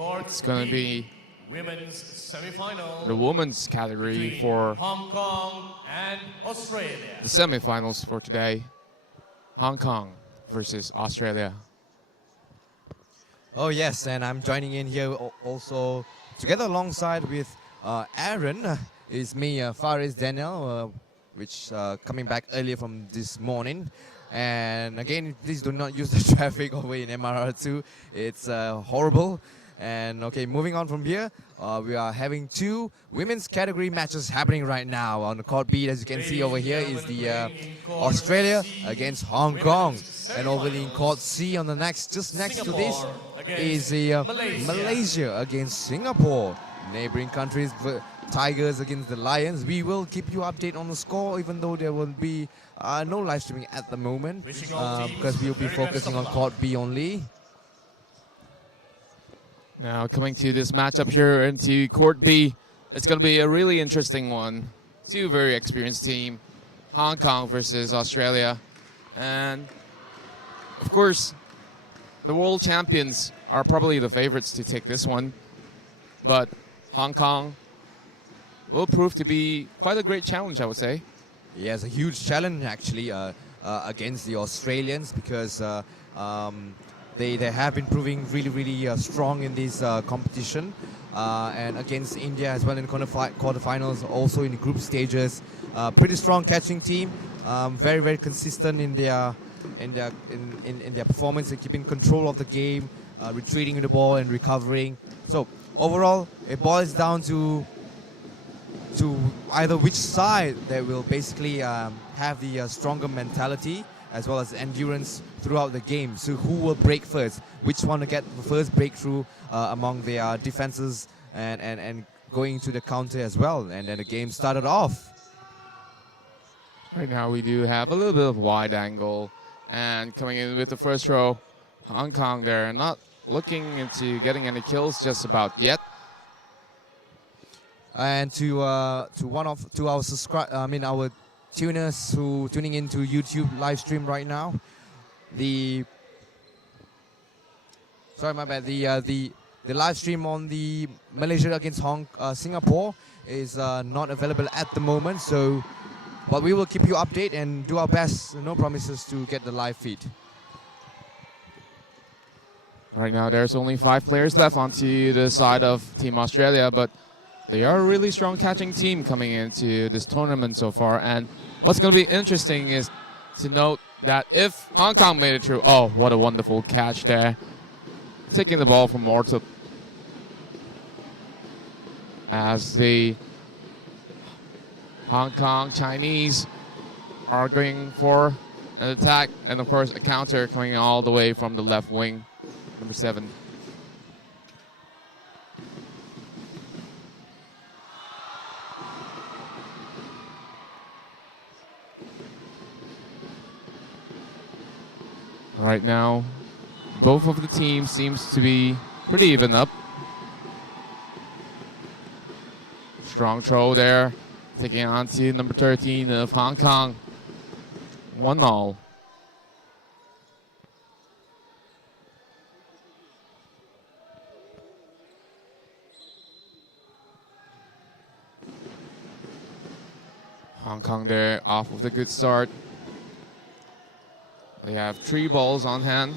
It's going to be women's semifinal. the women's category for Hong Kong and Australia. the semifinals for today. Hong Kong versus Australia. Oh yes, and I'm joining in here also together alongside with Aaron. Is me, Faris Daniel, which coming back earlier from this morning. And again, please do not use the traffic over in MRR2. It's horrible. And okay, moving on from here, we are having two women's category matches happening right now. On the court B, as you can see over here, is the Australia against Hong Kong. And over in court C, on the just next to this, is the Malaysia against Singapore. Neighboring countries, Tigers against the Lions. We will keep you updated on the score, even though there will be no live streaming at the moment, because we'll be focusing on court B only. Now coming to this matchup here into court B, it's going to be a really interesting one. Two very experienced teams, Hong Kong versus Australia. And of course, the world champions are probably the favorites to take this one. But Hong Kong will prove to be quite a great challenge, I would say. Yeah, it's a huge challenge actually against the Australians, because they have been proving really strong in this competition, and against India as well in quarterfinals, also in the group stages. Pretty strong catching team, very consistent in their performance, and keeping control of the game, retreating with the ball and recovering. So overall, it boils down to either which side that will basically have the stronger mentality as well as endurance throughout the game. So who will break first? Which one to get the first breakthrough among their defenses and going to the counter as well. And then the game started off. Right now we do have a little bit of wide angle, and coming in with the first row, Hong Kong there, not looking into getting any kills just about yet. And to our tuners who tuning into YouTube live stream right now, the live stream on the Malaysia against Singapore is not available at the moment. So, but we will keep you updated and do our best. No promises to get the live feed. Right now there's only 5 players left onto the side of Team Australia, but they are a really strong catching team coming into this tournament so far. And what's going to be interesting is to note that if Hong Kong made it through, oh, what a wonderful catch there. Taking the ball from Morton. As the Hong Kong Chinese are going for an attack, and of course a counter coming all the way from the left wing, number 7. Right now, both of the teams seems to be pretty even up. Strong throw there, taking on to number 13 of Hong Kong. 1-0. Hong Kong there off of the good start. They have 3 balls on hand.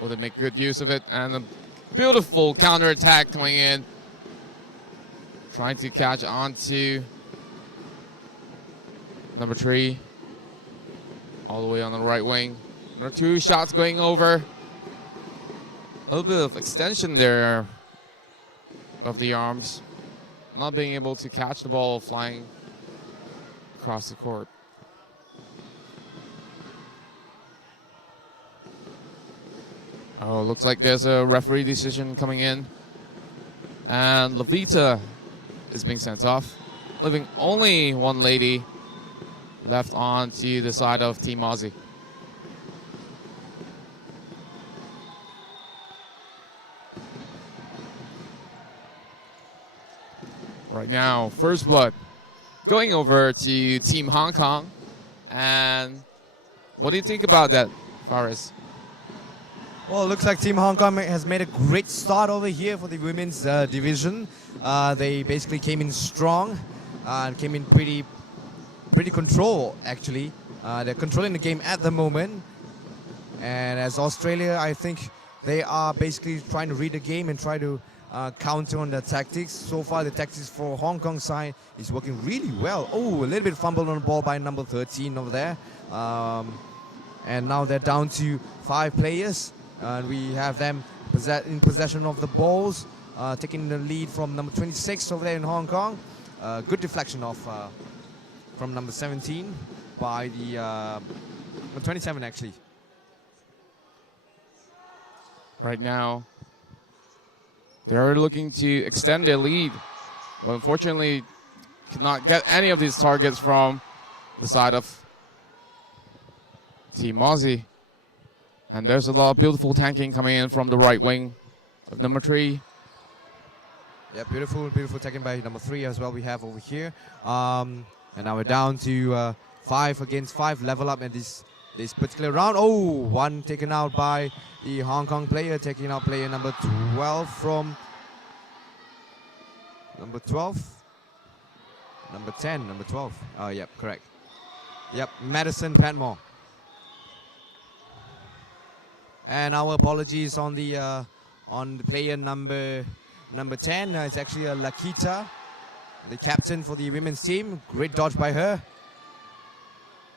Will they make good use of it? And a beautiful counter attack coming in. Trying to catch on to number 3. All the way on the right wing. Number 2 shots going over. A little bit of extension there of the arms. Not being able to catch the ball flying across the court. Oh, looks like there's a referee decision coming in. And Levita is being sent off, leaving only one lady left on to the side of Team Aussie. Right now, first blood going over to Team Hong Kong. And what do you think about that, Faris? Well, it looks like Team Hong Kong has made a great start over here for the women's division. They basically came in strong and came in pretty control, actually. They're controlling the game at the moment. And as Australia, I think they are basically trying to read the game and try to counter on the tactics. So far, the tactics for Hong Kong side is working really well. Oh, a little bit fumbled on the ball by number 13 over there. And now they're down to 5 players. And we have them in possession of the balls, taking the lead from number 26 over there in Hong Kong. Good deflection off from number 17 by the 27 actually. Right now, they're looking to extend their lead. But unfortunately, could not get any of these targets from the side of Team Aussie. And there's a lot of beautiful tanking coming in from the right wing of number 3. Yeah, beautiful taken by number 3 as well we have over here. And now we're down to 5 against 5, level up at this particular round. Oh, one taken out by the Hong Kong player, taking out player number 12 from number 12. Number 10, number 12. Oh, yep, correct. Yep, Madison Patmore. And our apologies on the player number 10. It's actually Lakita, the captain for the women's team. Great dodge by her.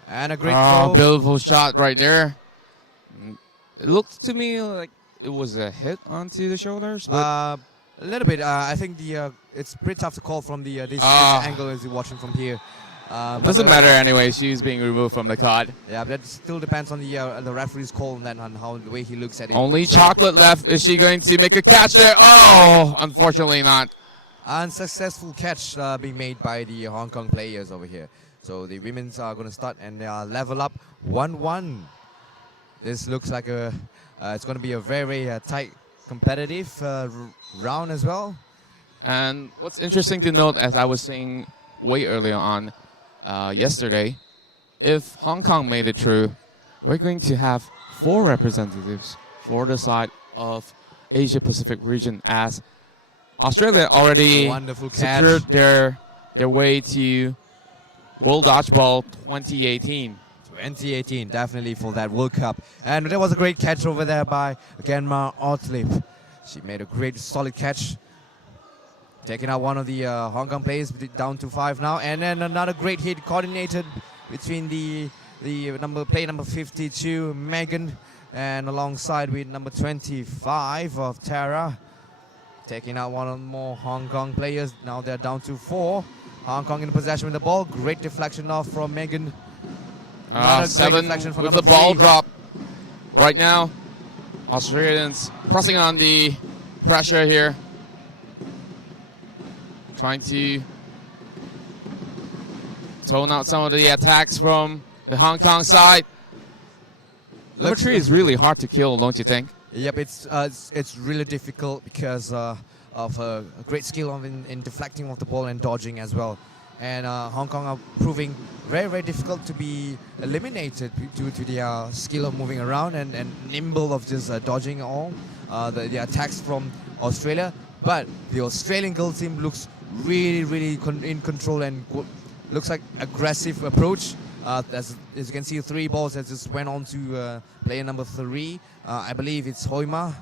And a great throw. Beautiful shot right there. It looked to me like it was a hit onto the shoulders. But A little bit. I think it's pretty tough to call from this angle as you're watching from here. Doesn't matter anyway. She's being removed from the card. Yeah, but that still depends on the referee's call on that, on how the way he looks at it. Only chocolate left. Is she going to make a catch there? Oh, unfortunately not. Unsuccessful catch being made by the Hong Kong players over here. So the women's are going to start and level up 1-1. This looks like it's going to be a very tight, competitive round as well. And what's interesting to note, as I was saying way earlier on yesterday, if Hong Kong made it through, we're going to have 4 representatives for the side of Asia Pacific region, as Australia already secured their way to World Dodgeball 2018. 2018, definitely for that World Cup. And there was a great catch over there by Genma Ortlip. She made a great solid catch, taking out one of the Hong Kong players down to 5 now. And then another great hit coordinated between the player number 52, Megan, and alongside with number 25 of Tara, taking out one of the more Hong Kong players. Now they're down to 4. Hong Kong in possession with the ball. Great deflection off from Megan. 7 with the ball drop. Right now, Australians pressing on the pressure here, trying to tone out some of the attacks from the Hong Kong side. Number 3 is really hard to kill, don't you think? Yep, it's really difficult because of a great skill in deflecting of the ball and dodging as well. And Hong Kong are proving very, very difficult to be eliminated due to their skill of moving around and nimble of just dodging all the attacks from Australia. But the Australian girls team looks really, really in control and looks like aggressive approach. As you can see, 3 balls that just went on to player number 3. I believe it's Hoima.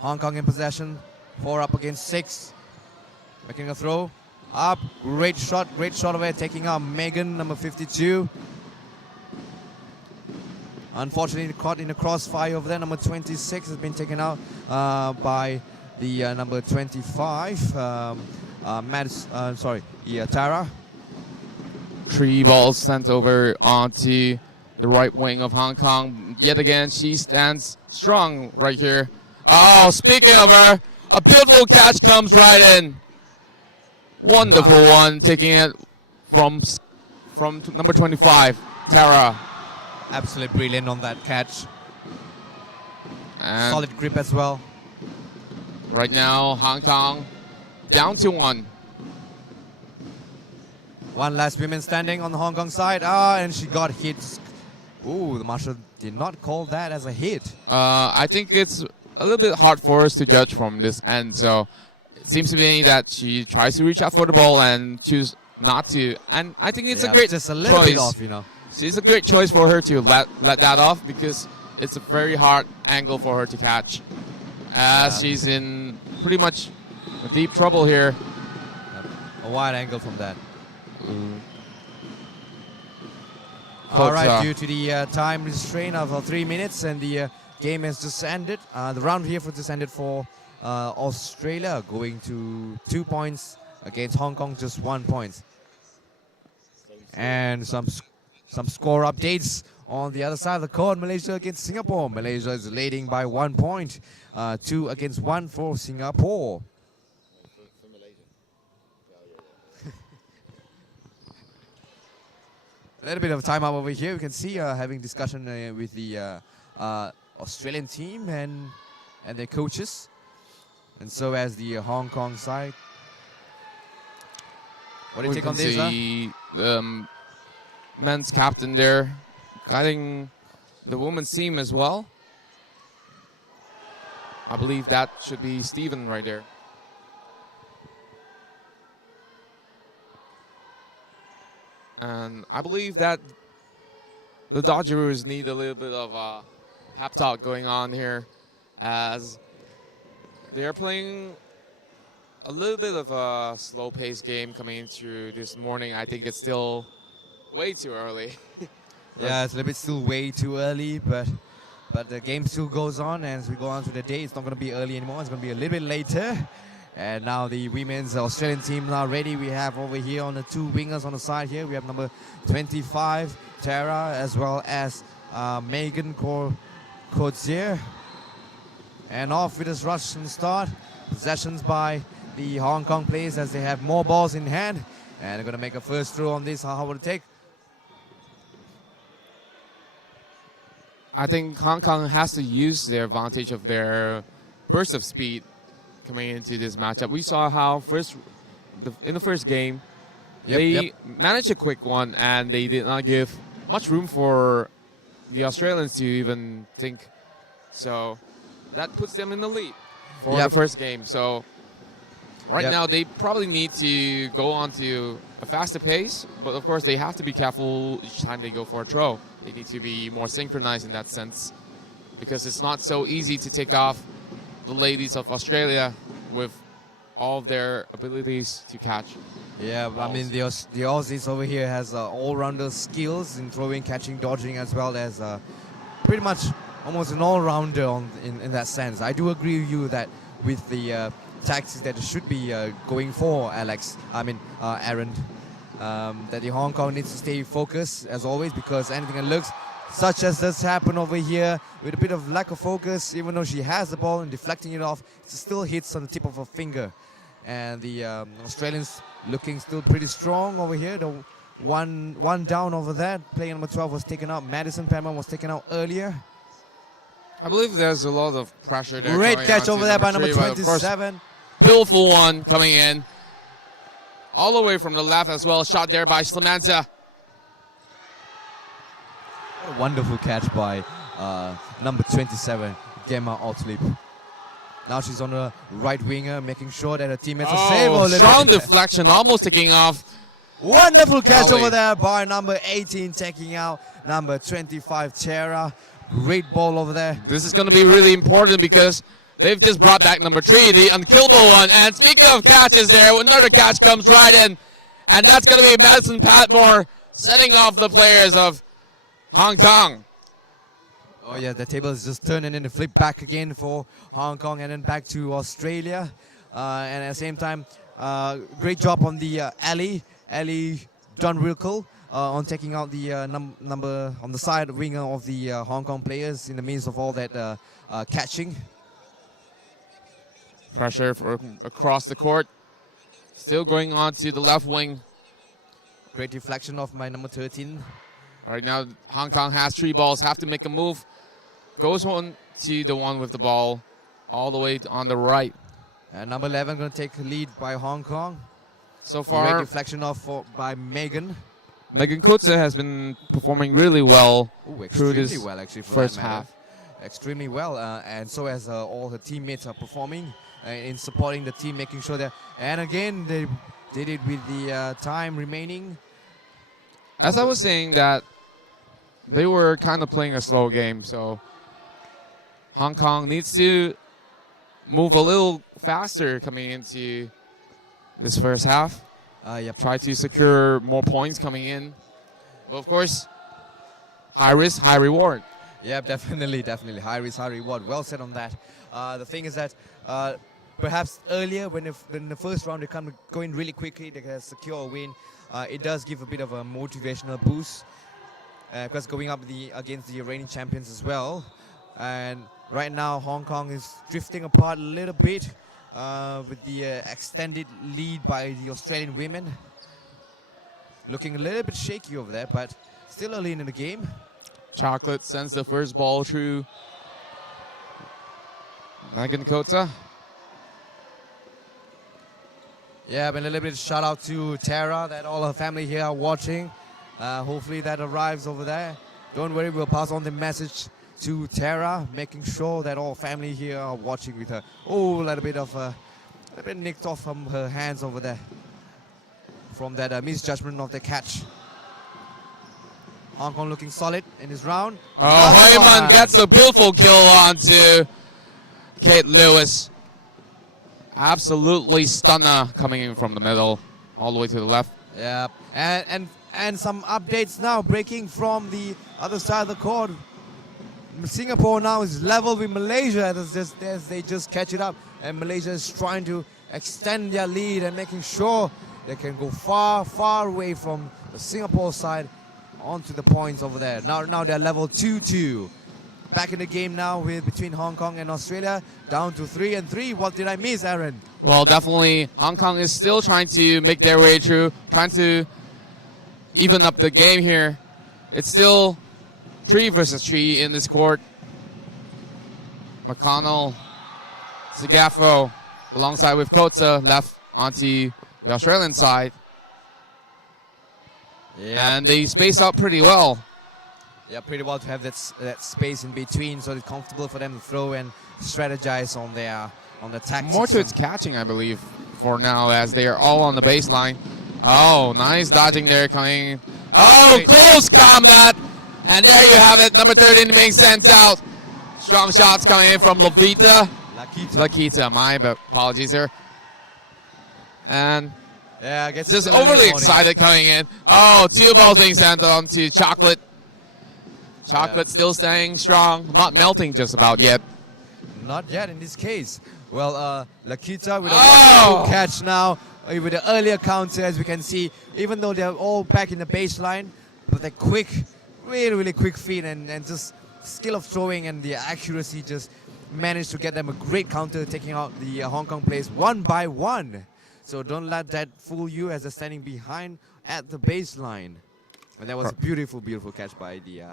Hong Kong in possession, 4 up against 6. Making a throw. Up, great shot away, taking out Megan, number 52. Unfortunately, caught in the crossfire over there. Number 26 has been taken out by the number 25. Tara. 3 balls sent over onto the right wing of Hong Kong. Yet again, she stands strong right here. Oh, speaking of her, a beautiful catch comes right in. Wonderful one, taking it from number 25, Tara. Absolutely brilliant on that catch. And solid grip as well. Right now, Hong Kong down to 1. One last woman standing on the Hong Kong side. And she got hit Ooh, the marshal did not call that as a hit. I think it's a little bit hard for us to judge from this end. So it seems to me that she tries to reach out for the ball and choose not to. And I think it's a great just a little choice. bit off, you know. It's a great choice for her to let that off because it's a very hard angle for her to catch. As she's in pretty much deep trouble here. A wide angle from that. Mm. All right, due to the time restraint of 3 minutes and the game has just ended. The round here just ended for Australia, going to 2 points against Hong Kong, just 1 point. And some score updates on the other side of the court. Malaysia against Singapore. Malaysia is leading by 1 point, 2 against 1 for Singapore. A little bit of timeout over here. We can see having discussion with the Australian team and their coaches, and so as the Hong Kong side. What do you take on this? The men's captain there, guiding the women's team as well. I believe that should be Steven right there. And I believe that the Dodgers need a little bit of a pep talk going on here, as they are playing a little bit of a slow-paced game coming into this morning. I think it's still way too early. Yeah, it's a little bit still way too early, but the game still goes on. And as we go on through the day, it's not going to be early anymore. It's going to be a little bit later. And now the women's Australian team now ready. We have over here on the two wingers on the side here. We have number 25, Tara, as well as Megan Coetzee. And off with this Russian start. Possessions by the Hong Kong players as they have more balls in hand. And they're going to make a first throw on this. How will it take? I think Hong Kong has to use their advantage of their burst of speed coming into this matchup. We saw how in the first game, they managed a quick one and they did not give much room for the Australians to even think. So that puts them in the lead for the first game. So right now they probably need to go on to a faster pace, but of course they have to be careful each time they go for a throw. They need to be more synchronized in that sense, because it's not so easy to take off the ladies of Australia with all of their abilities to catch. Yeah, balls. I mean the Aussies over here has all-rounder skills in throwing, catching, dodging, as well as pretty much almost an all-rounder in that sense. I do agree with you that with the tactics that should be going for Aaron, that the Hong Kong needs to stay focused as always, because anything that looks such as this happen over here with a bit of lack of focus, even though she has the ball and deflecting it off, it still hits on the tip of her finger. And the Australians looking still pretty strong over here. The one down over that. Player number 12 was taken out. Madison Pamela was taken out earlier. I believe there's a lot of pressure there. Great catch over there by number 27. Beautiful one coming in. All the way from the left as well. Shot there by Samantha. What a wonderful catch by number 27, Gemma Ortlip. Now she's on the right winger, making sure that her teammates are safe. Strong deflection, almost taking off. Wonderful catch over there by number 18, taking out number 25, Tara. Great ball over there. This is going to be really important because they've just brought back number 3, the unkillable one. And speaking of catches there, another catch comes right in. And that's going to be Madison Patmore setting off the players of Hong Kong. Oh yeah, the table is just turning and flip back again for Hong Kong and then back to Australia. And at the same time, great job on the Ali Dunrickle on taking out the number on the side winger of the Hong Kong players in the midst of all that catching. Pressure across the court. Still going on to the left wing. Great deflection of my number 13. Right now, Hong Kong has 3 balls, have to make a move. Goes on to the one with the ball, all the way on the right. And number 11 going to take the lead by Hong Kong. So far, great deflection off by Megan. Megan Kutze has been performing really well Ooh, through extremely this well, actually, for first that matter. half. Extremely well, and so as all her teammates are performing in supporting the team, making sure that. And again, they did it with the time remaining. As I was saying, that they were kind of playing a slow game, so Hong Kong needs to move a little faster coming into this first half. Yep. Try to secure more points coming in. But of course, high risk, high reward. Yeah, definitely. High risk, high reward. Well said on that. The thing is that perhaps earlier, when in the first round they come going really quickly, they can secure a win. It does give a bit of a motivational boost because going up against the reigning champions as well. And right now, Hong Kong is drifting apart a little bit with the extended lead by the Australian women. Looking a little bit shaky over there, but still early in the game. Chocolate sends the first ball through Megan Kutze. Yeah, but a little bit shout out to Tara, that all her family here are watching. Hopefully that arrives over there. Don't worry, we'll pass on the message to Tara, making sure that all family here are watching with her. Oh, a little bit nicked off from her hands over there from that misjudgment of the catch. Hong Kong looking solid in this round. Oh, Heumann gets a beautiful kill onto Kate Lewis. Absolutely stunner coming in from the middle, all the way to the left. Yeah, and some updates now breaking from the other side of the court. Singapore now is level with Malaysia as they just catch it up, and Malaysia is trying to extend their lead and making sure they can go far away from the Singapore side onto the points over there. Now they're level 2-2. Back in the game now with between Hong Kong and Australia, down to 3-3. What did I miss, Aaron? Well, definitely Hong Kong is still trying to make their way through, trying to even up the game here. It's still 3 versus 3 in this court. McConnell, Segafo, alongside with Kotze, left onto the Australian side. Yeah. And they space out pretty well. Yeah, pretty well to have that space in between, so it's comfortable for them to throw and strategize on the tactics. More to its catching, I believe, for now, as they are all on the baseline. Oh, nice dodging there coming. Oh, close combat! And there you have it, number 13 being sent out. Strong shots coming in from Lakita, my apologies here. And yeah, I guess just overly excited coming in. Oh, 2 balls being sent on to Chocolate. Chocolate still staying strong, not melting just about yet. Not yet in this case. Well, Lakita with a wonderful catch now with the earlier counter, as we can see, even though they're all back in the baseline, but they're quick, really quick feet and just skill of throwing and the accuracy just managed to get them a great counter, taking out the Hong Kong players 1 by 1. So don't let that fool you as they're standing behind at the baseline. And that was a beautiful catch by the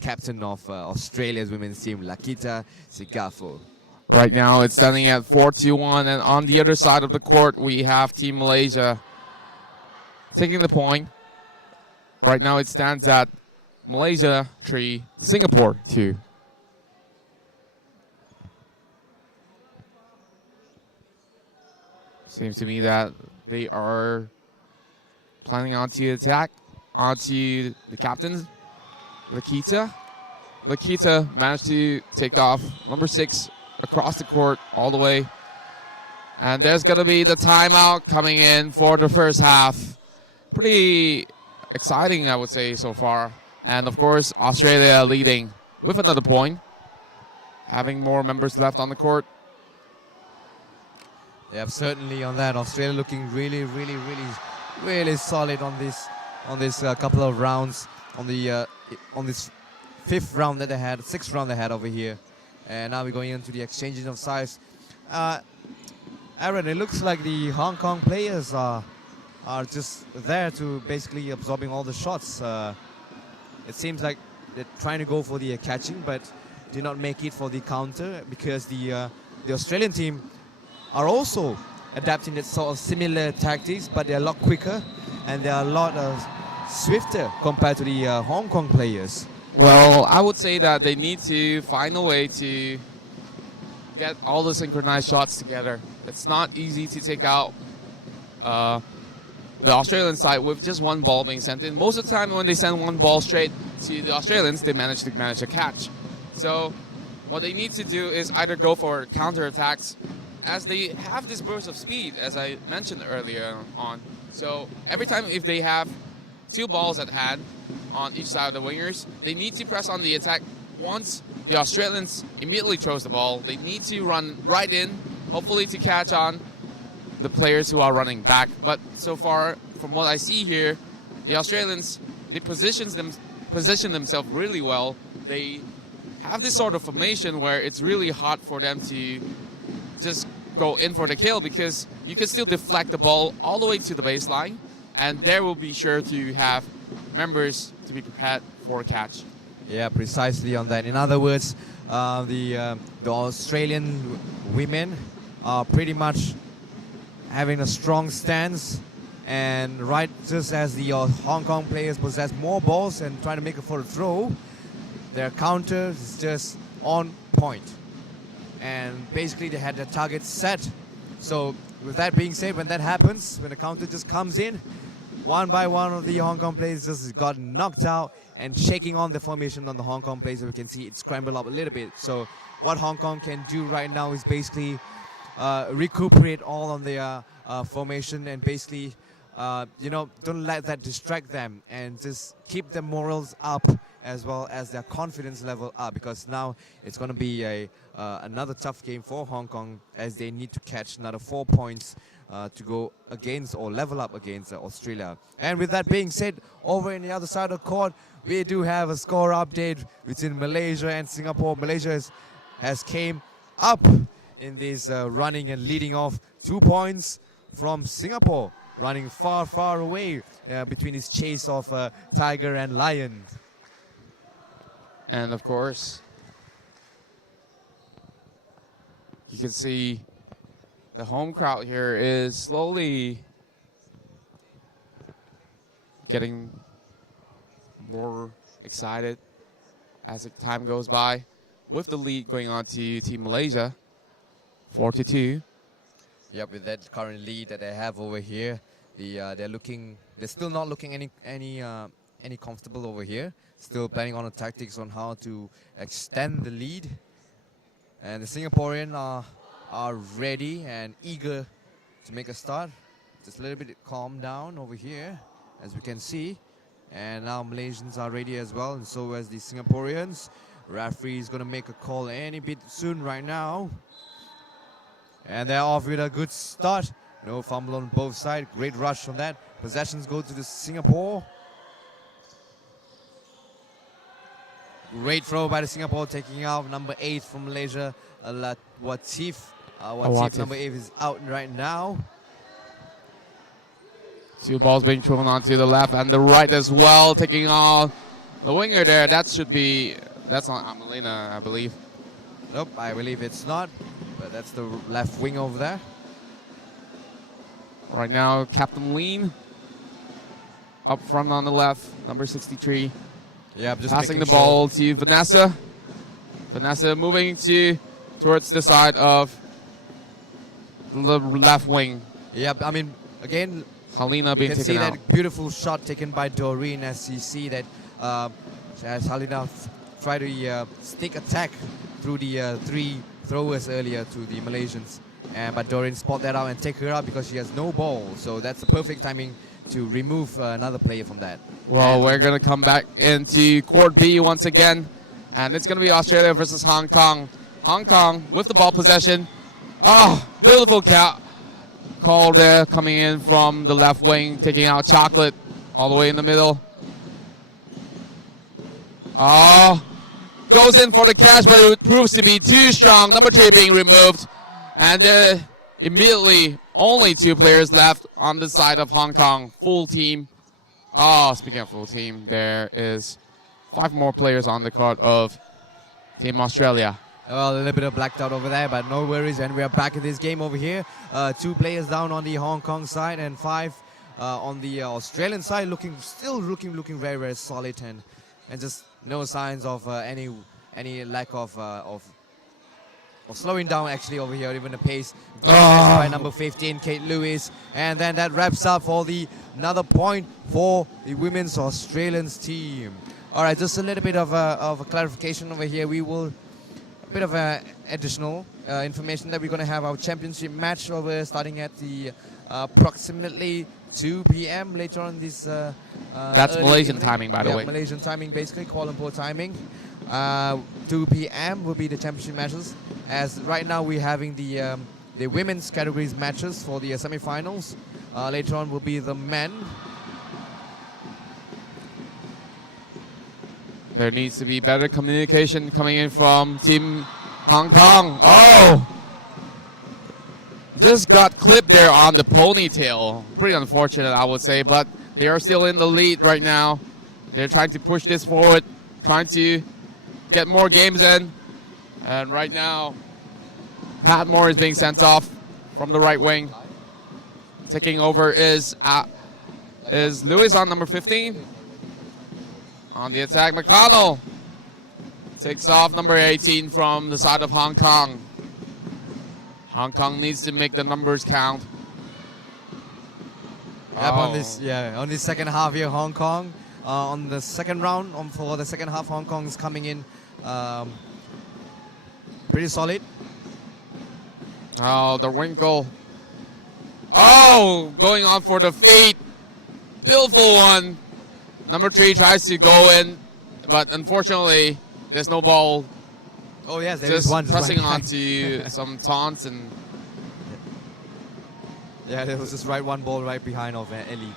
captain of Australia's women's team, Lakita Segafo. Right now it's standing at 4-2-1, and on the other side of the court we have Team Malaysia taking the point. Right now it stands at Malaysia 3, Singapore 2. Seems to me that they are planning on to attack onto the captain, Lakita. Lakita managed to take off number 6 across the court all the way. And there's going to be the timeout coming in for the first half. Pretty exciting, I would say, so far. And, of course, Australia leading with another point, having more members left on the court. Yeah, certainly on that. Australia looking really solid on this couple of rounds, on this 5th round that they had, 6th round they had over here. And now we're going into the exchanging of sides. Aaron, it looks like the Hong Kong players are just there to basically absorbing all the shots. It seems like they're trying to go for the catching, but did not make it for the counter because the Australian team are also adapting that sort of similar tactics, but they're a lot quicker and they're a lot swifter compared to the Hong Kong players. Well, I would say that they need to find a way to get all the synchronized shots together. It's not easy to take out the Australian side with just one ball being sent in. Most of the time when they send one ball straight to the Australians, they manage to catch. So what they need to do is either go for counterattacks, as they have this burst of speed, as I mentioned earlier on. So every time if they have two balls at hand on each side of the wingers, they need to press on the attack. Once the Australians immediately throws the ball, they need to run right in, hopefully to catch on the players who are running back. But so far, from what I see here, the Australians, they position themselves really well. They have this sort of formation where it's really hard for them to just go in for the kill, because you can still deflect the ball all the way to the baseline, and there will be sure to have members to be prepared for a catch. Yeah, precisely on that. In other words, the Australian women are pretty much having a strong stance, and right just as the Hong Kong players possess more balls and trying to make it for a throw, their counter is just on point. And basically they had their target set. So with that being said, when that happens, when the counter just comes in, one by one of the Hong Kong players just got knocked out and shaking on the formation on the Hong Kong players. We can see it scrambled up a little bit. So what Hong Kong can do right now is basically recuperate all on their formation, and basically don't let that distract them, and just keep their morals up as well as their confidence level up, because now it's going to be another tough game for Hong Kong, as they need to catch another 4 points to go against or level up against Australia. And with that being said, over in the other side of the court, we do have a score update between Malaysia and Singapore. Malaysia has came up in this running and leading off 2 points from Singapore, running far, far away between his chase of Tiger and Lion. And of course, you can see the home crowd here is slowly getting more excited as the time goes by, with the lead going on to Team Malaysia, 4-2. Yep, with that current lead that they have over here, they're still not looking any comfortable over here. Still planning on the tactics on how to extend the lead, and the Singaporean are ready and eager to make a start. Just a little bit calm down over here, as we can see, and now Malaysians are ready as well, and so as the Singaporeans. Referee is going to make a call any bit soon right now. And they're off with a good start. No fumble on both sides. Great rush on that. Possessions go to the Singapore. Great throw by the Singapore, taking out number 8 from Malaysia, Watif. Watif, number 8, is out right now. Two balls being thrown onto the left and the right as well, taking on the winger there. That's not Amelina, I believe. Nope, I believe it's not. But that's the left wing over there. Right now, Captain Lean up front on the left, number 63. Yeah, just passing the ball to Vanessa. Vanessa moving towards the side of the left wing. Yeah, I mean, again, Halina being taken out. You can see that beautiful shot taken by Doreen, as you see that as Halina tried to stick attack through the 3 throwers earlier to the Malaysians. But Doreen spot that out and take her out because she has no ball. So that's the perfect timing to remove another player from that. Well, we're going to come back into Court B once again. And it's going to be Australia versus Hong Kong. Hong Kong with the ball possession. Oh, beautiful call there coming in from the left wing, taking out Chocolate all the way in the middle. Oh, goes in for the catch, but it proves to be too strong. Number 3 being removed. And immediately, only 2 players left on the side of Hong Kong. Full team. Oh, speaking of full team, there is 5 more players on the court of Team Australia. Well, a little bit of blacked out over there, but no worries. And we are back in this game over here. 2 players down on the Hong Kong side and 5 on the Australian side, still looking very, very solid, and just no signs of any lack of slowing down actually over here. Even the pace by number 15, Kate Lewis, and then that wraps up for another point for the women's Australians team. All right, just a little bit of a clarification over here. We will a bit of additional information that we're going to have our championship match over starting at the approximately 2 p.m. later on this. That's Malaysian timing, by the way. Malaysian timing, basically Kuala Lumpur timing. 2 p.m. will be the championship matches. As right now we're having the women's categories matches for the semi-finals. Later on will be the men. There needs to be better communication coming in from Team Hong Kong. Oh! Just got clipped there on the ponytail. Pretty unfortunate, I would say, but they are still in the lead right now. They're trying to push this forward, trying to get more games in. And right now, Pat Moore is being sent off from the right wing. Taking over is Lewis on number 15. On the attack, McConnell takes off number 18 from the side of Hong Kong. Hong Kong needs to make the numbers count. Yep, on this second half here, Hong Kong on the second round. For the second half, Hong Kong is coming in pretty solid. Oh, the wrinkle. Oh, going on for the feet. Beautiful one. Number 3 tries to go in, but unfortunately, there's no ball. Oh yes, there just is one. Pressing onto some taunts and. Yeah, there was just one ball right behind of Ellie,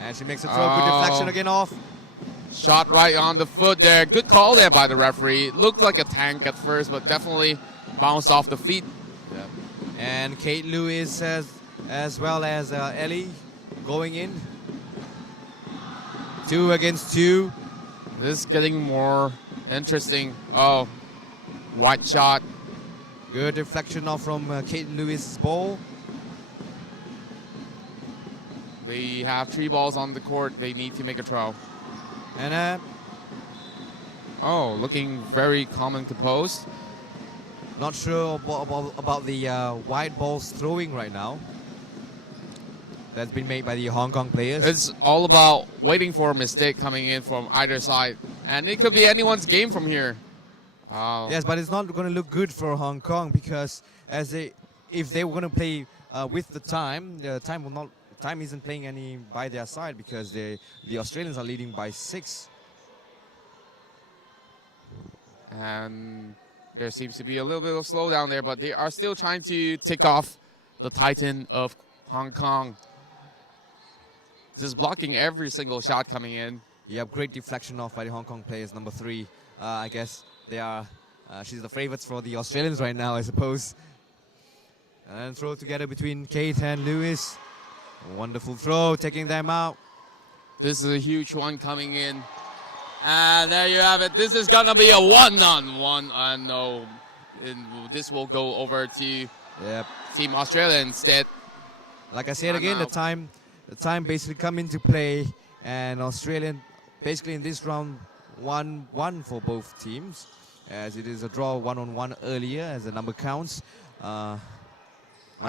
and she makes a throw. Good deflection again off. Shot right on the foot there. Good call there by the referee. Looked like a tank at first, but definitely bounced off the feet. Yep. And Kate Lewis as well as Ellie going in. 2 against 2. This is getting more interesting. Oh, white shot. Good deflection off from Kate Lewis' ball. They have 3 balls on the court. They need to make a throw. And looking very calm and composed. Not sure about the white balls throwing right now. That's been made by the Hong Kong players. It's all about waiting for a mistake coming in from either side. And it could be anyone's game from here. Yes, but it's not going to look good for Hong Kong because if they were going to play with the time isn't playing any by their side because the Australians are leading by 6. And there seems to be a little bit of slowdown there, but they are still trying to tick off the Titan of Hong Kong. Just blocking every single shot coming in. Yeah, great deflection off by the Hong Kong players. Number 3, I guess they are. She's the favorites for the Australians right now, I suppose. And throw together between Kate and Lewis. Wonderful throw, taking them out. This is a huge one coming in. And there you have it. This is going to be a one-on-one. No, this will go over to Team Australia instead. Like I said again, the time basically come into play. And Australian basically in this round 1-1 for both teams. As it is a draw 1-on-1 earlier as the number counts. I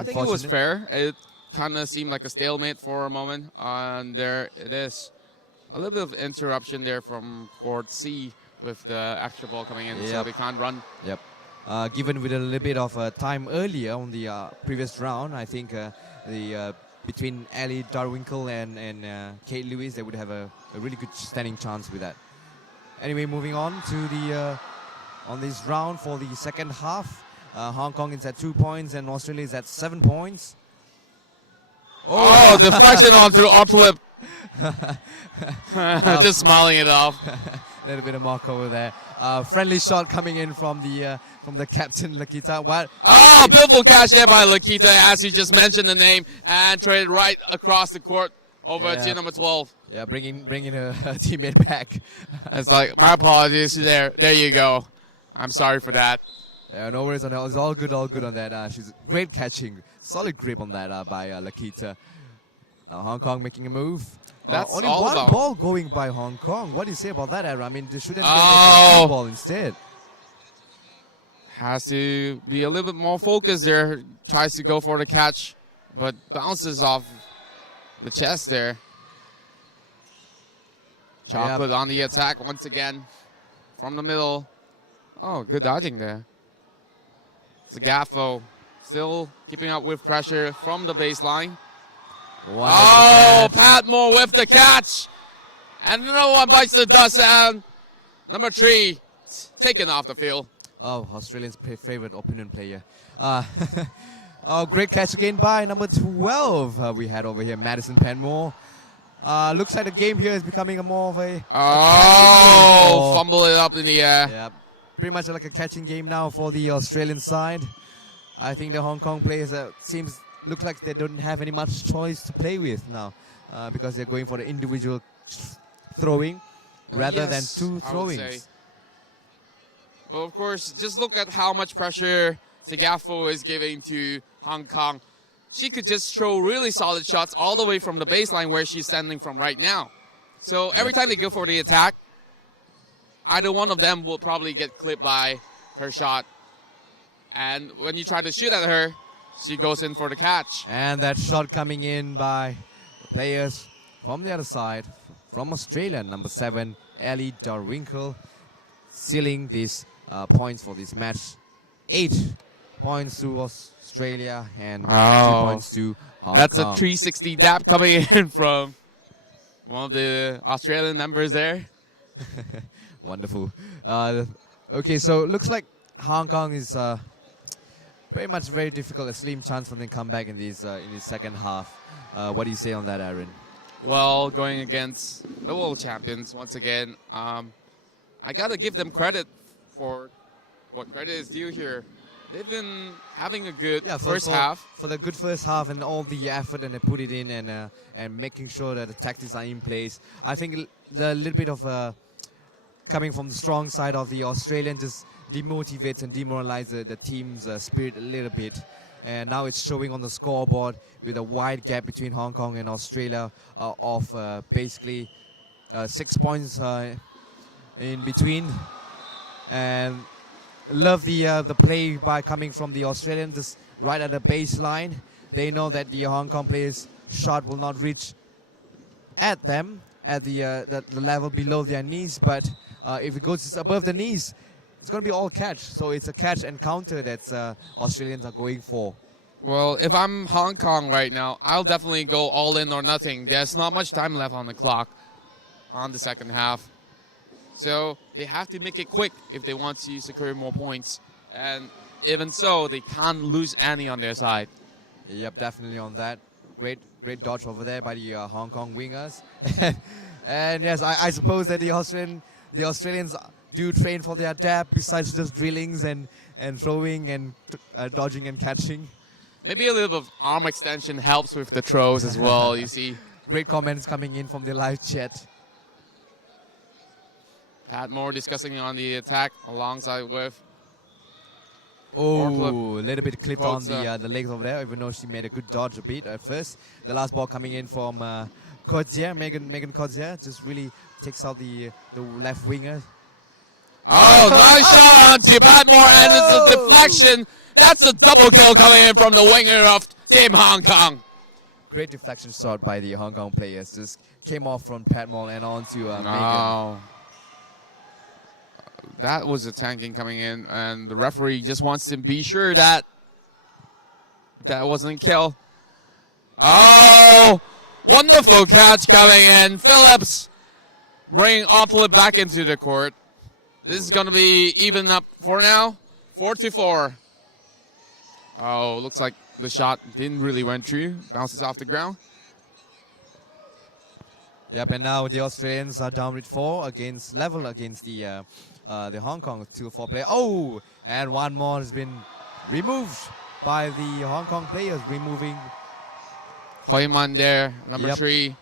think it was fair. It kind of seemed like a stalemate for a moment, and there it is. A little bit of interruption there from court C with the extra ball coming in, so they can't run. Yep. Given with a little bit of time earlier on the previous round, I think between Ali Darwinkle and Kate Lewis, they would have a really good standing chance with that. Anyway, moving on to on this round for the second half. Hong Kong is at 2 points and Australia is at 7 points. Oh, deflection onto lip. Just smiling it off. A little bit of mark over there. Friendly shot coming in from the captain, Lakita. What? Oh, beautiful catch there by Lakita, as you just mentioned the name, and traded right across the court over to number 12. Yeah, bringing her teammate back. It's like, my apologies. There you go. I'm sorry for that. Yeah, no worries on that. It's all good on that. She's great catching. Solid grip on that by Lakita. Now Hong Kong making a move. That's only all one about- ball going by Hong Kong. What do you say about that, Aaron? I mean, they shouldn't go for Oh. a ball instead. Has to be a little bit more focused there. Tries to go for the catch, but bounces off the chest there. Chocolate on the attack once again from the middle. Oh, good dodging there. Sagafo still keeping up with pressure from the baseline. Oh, Patmore with the catch. And no one bites the dust, and number 3 taken off the field. Oh, Australians' favorite opinion player. Oh, great catch again by number 12. We had over here Madison Penmore. Looks like the game here is becoming a more of a Oh, fumble it up in the air. yeah, pretty much like a catching game now for the Australian side. I think the Hong Kong players look like they don't have any much choice to play with now because they're going for the individual throwing rather than Yes, two I would throwings. say. But of course, just look at how much pressure Sagafo is giving to Hong Kong. She could just throw really solid shots all the way from the baseline where she's standing from right now. So every time they go for the attack, either one of them will probably get clipped by her shot. And when you try to shoot at her, she goes in for the catch. And that shot coming in by players from the other side, from Australia, number 7, Ellie Dalrymple, sealing these points for this match. 8 points to Australia and 2 points to Hong That's Kong. a 360 dap coming in from one of the Australian members there. Wonderful. Okay, so it looks like Hong Kong is pretty much very difficult, a slim chance for them to come back in this second half. What do you say on that, Aaron? Well, going against the world champions once again, I gotta give them credit for what credit is due here. They've been having a good first half. For the good first half and all the effort and they put it in and making sure that the tactics are in place. I think the little bit of coming from the strong side of the Australian just demotivates and demoralizes the team's spirit a little bit. And now it's showing on the scoreboard with a wide gap between Hong Kong and Australia of basically 6 points in between. And love the play by coming from the Australians just right at the baseline. They know that the Hong Kong players' shot will not reach at them at the level below their knees, but if it goes above the knees, it's going to be all catch. So it's a catch and counter that Australians are going for. Well, if I'm Hong Kong right now, I'll definitely go all in or nothing. There's not much time left on the clock on the second half. So they have to make it quick if they want to secure more points. And even so, they can't lose any on their side. Yep, definitely on that. Great dodge over there by the Hong Kong wingers. And yes, I suppose that the Australians do train for their dab besides just drillings and throwing and dodging and catching. Maybe a little bit of arm extension helps with the throws as well, you see. Great comments coming in from the live chat. Pat Moore discussing on the attack alongside with. Oh, Or a little bit clipped on Coates, the legs over there, even though she made a good dodge a bit at first. The last ball coming in from Codzier, Megan Codzier, just really takes out the left winger. Oh, nice shot onto Pat Moore, and it's a deflection. That's a double kill coming in from the winger of Team Hong Kong. Great deflection shot by the Hong Kong players. Just came off from Patmore and on to Megan. No. That was a tanking coming in, and the referee just wants to be sure that that wasn't a kill. Oh, wonderful catch coming in. Phillips bringing Ottlip back into the court. This is going to be even up for now, 4-4. Oh, looks like the shot didn't really went through. Bounces off the ground. Yep, and now the Australians are down with 4 against the Hong Kong 2-4 player. Oh, and one more has been removed by the Hong Kong players, removing Hoyman there, number Yep. 3.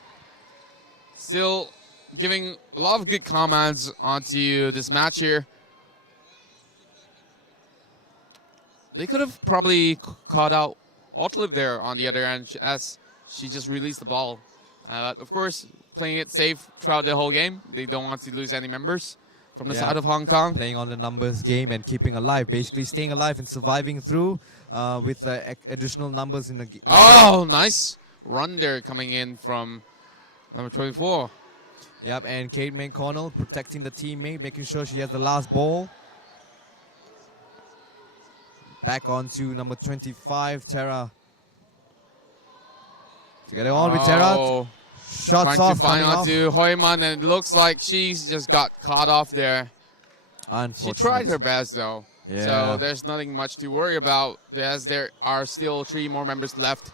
Still giving a lot of good comments onto this match here. They could have probably caught out Otlip there on the other end, as she just released the ball. Of course, playing it safe throughout the whole game. They don't want to lose any members from the side of Hong Kong. Playing on the numbers game and keeping alive, basically staying alive and surviving through with additional numbers in the game. Oh, nice run there coming in from number 24. Yep, and Kate McConnell protecting the teammate, making sure she has the last ball. Back on to number 25, Tara. To get it on with Tara. Shots trying off. to find out to Hoyman, and it looks like she's just got caught off there. She tried her best, though. Yeah. So there's nothing much to worry about, as there are still 3 more members left.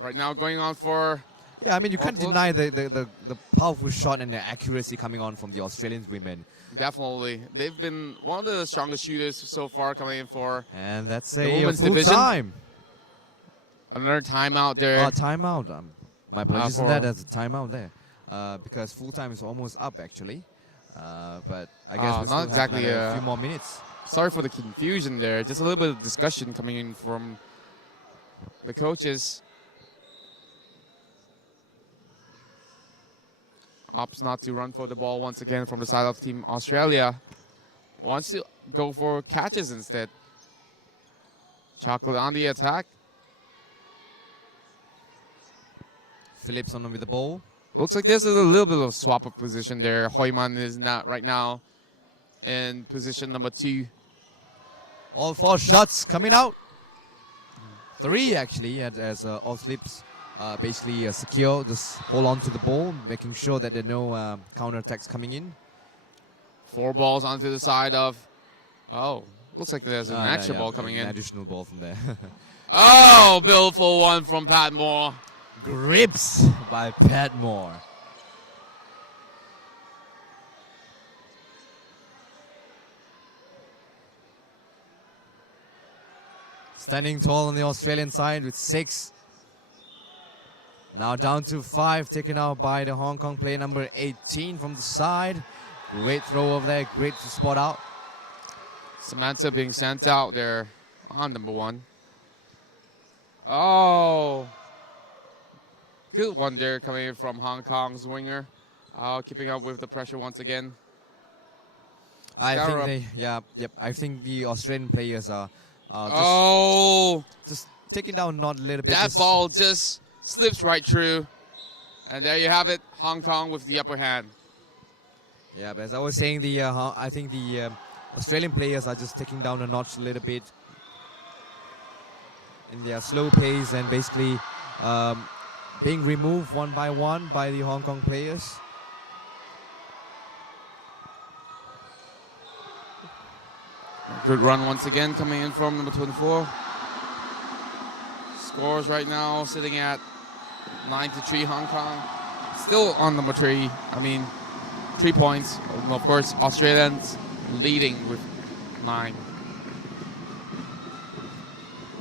Right now going on for... Yeah, I mean, you can't deny the powerful shot and the accuracy coming on from the Australian women. Definitely. They've been one of the strongest shooters so far coming in for... And that's the a women's full division. time. Another timeout there. Timeout. My apologies for that. That's a timeout there. Because full time is almost up, actually. But I guess we still not exactly have a few more minutes. Sorry for the confusion there. Just a little bit of discussion coming in from the coaches. Opts not to run for the ball once again from the side of Team Australia. Wants to go for catches instead. Chocolate on the attack. Phillips on with the ball. Looks like there's a little bit of swap of position there. Hoyman is not right now in position number 2. All 4 shots coming out. 3 actually, as all slips basically secure. Just hold on to the ball, making sure that there are no counter-attacks coming in. 4 balls onto the side of... Oh, looks like there's an extra ball coming in. An additional ball from there. Oh, beautiful one from Pat Moore. Grips by Pat Moore. Standing tall on the Australian side with 6. Now down to 5, taken out by the Hong Kong player number 18 from the side. Great throw over there, great to spot out. Samantha being sent out there on number 1. Oh. Good one there coming in from Hong Kong's winger. Keeping up with the pressure once again. I think the Australian players are just taking down not a little bit. That ball just slips right through. And there you have it, Hong Kong with the upper hand. Yeah, but as I was saying, I think the Australian players are just taking down a notch a little bit in their slow pace and basically being removed one by one by the Hong Kong players. Good run once again coming in from number 24. Scores right now sitting at 9-3 Hong Kong. Still on number 3. I mean, 3 points. Of course, Australians leading with 9.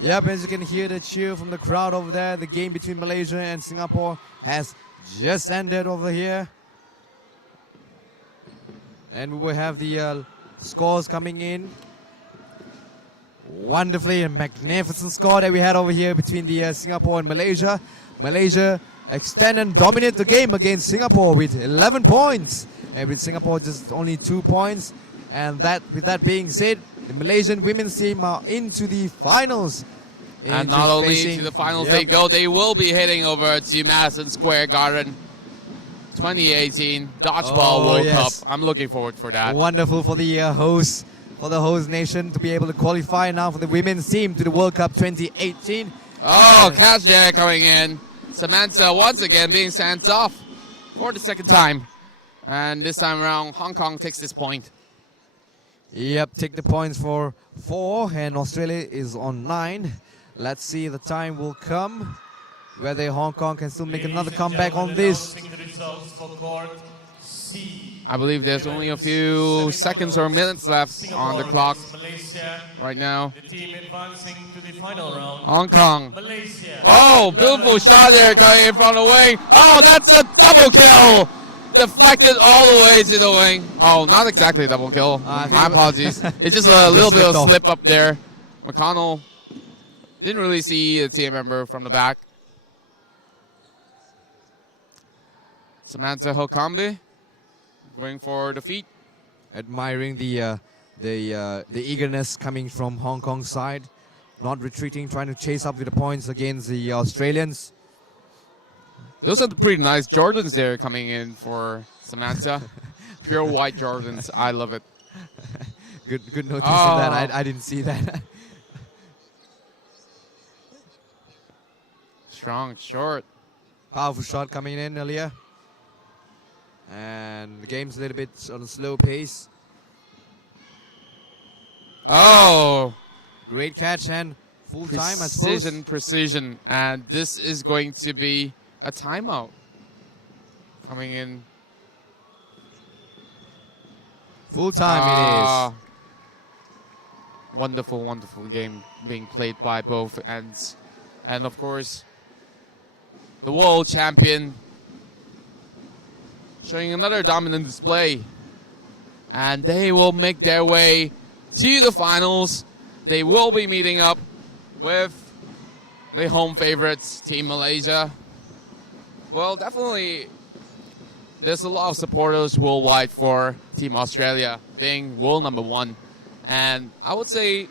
Yep, as you can hear the cheer from the crowd over there, the game between Malaysia and Singapore has just ended over here. And we will have the scores coming in. Wonderfully and magnificent score that we had over here between the Singapore and Malaysia. Malaysia extend and dominate the game against Singapore with 11 points. And with Singapore just only 2 points. And with that being said, the Malaysian women's team are into the finals. And not only to the finals they go, they will be heading over to Madison Square Garden 2018 Dodgeball World Cup. I'm looking forward for that. Wonderful for the host nation to be able to qualify now for the women's team to the World Cup 2018. Oh, catch there coming in. Samantha once again being sent off for the 2nd time. And this time around, Hong Kong takes this point. Yep, take the points for 4, and Australia is on 9. Let's see, the time will come whether Hong Kong can still make another comeback on this. I believe there's only a few seconds or minutes left on the clock right now. The team advancing to the final round. Hong Kong. Malaysia. Oh, beautiful shot there coming in from the wing. Oh, that's a double kill. Deflected all the way to the wing. Oh, not exactly a double kill. My apologies. It's just a little bit of slip up there. McConnell didn't really see the team member from the back. Samantha Hokambe going for defeat. Admiring the eagerness coming from Hong Kong side, not retreating, trying to chase up with the points against the Australians. Those are the pretty nice Jordans there coming in for Samantha. Pure white Jordans. I love it. Good notice on that. I didn't see that. Strong short. Powerful shot coming in earlier. And the game's a little bit on a slow pace. Oh! Great catch and full time, I suppose. Precision. And this is going to be a timeout. Coming in. Full time it is. Wonderful, wonderful game being played by both ends. And of course, the world champion showing another dominant display. And they will make their way to the finals. They will be meeting up with the home favorites, Team Malaysia. Well, definitely, there's a lot of supporters worldwide for Team Australia being world number 1. And I would say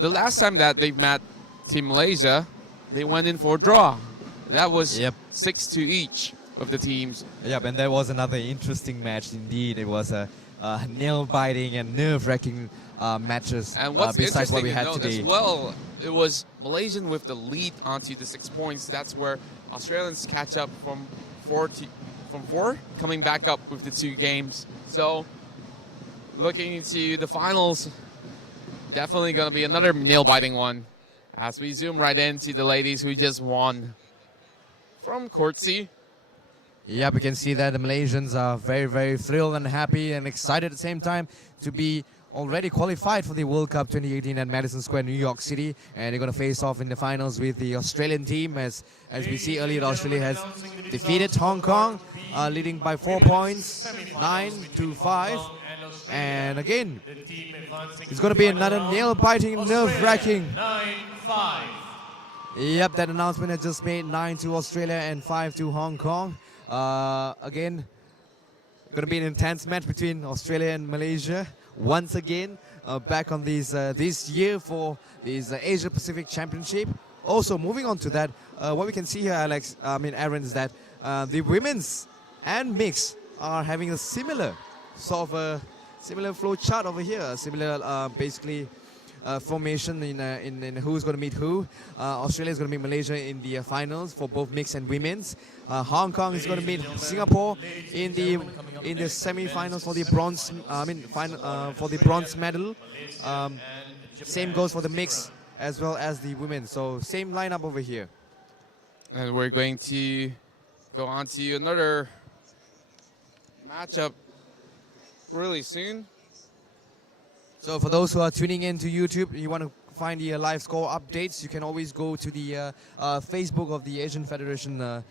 the last time that they've met Team Malaysia, they went in for a draw. That was 6-2 each of the teams. Yep, and that was another interesting match indeed. It was a nail-biting and nerve-wracking matches. And what's besides interesting what we to had note today. as well, it was Malaysian with the lead onto the 6 points. That's where Australians catch up from 4, coming back up with the 2 games. So, looking into the finals, definitely going to be another nail-biting one. As we zoom right into the ladies who just won from Court C. Yeah, we can see that the Malaysians are very, very thrilled and happy and excited at the same time to be already qualified for the World Cup 2018 at Madison Square, New York City. And they're going to face off in the finals with the Australian team. As we see earlier, Australia has defeated Hong Kong, leading by 4 points, 9-5. And again, it's going to be another nail-biting, nerve-wracking. 9-5. Yep, that announcement has just made 9 to Australia and 5 to Hong Kong. Again, going to be an intense match between Australia and Malaysia. Once again, back on this year for this Asia Pacific Championship. Also, moving on to that, what we can see here, Aaron, is that the women's and mix are having a similar sort of a similar flow chart over here. Similar, basically, formation in who's going to meet who. Australia is going to meet Malaysia in the finals for both mixed and women's. Hong Kong is going to meet Singapore in the semi-finals for the bronze. For the bronze medal. Same goes for the mix as well as the women. So same lineup over here. And we're going to go on to another matchup really soon. So for those who are tuning in to YouTube, you want to find the live score updates, you can always go to the Facebook of the Asian Federation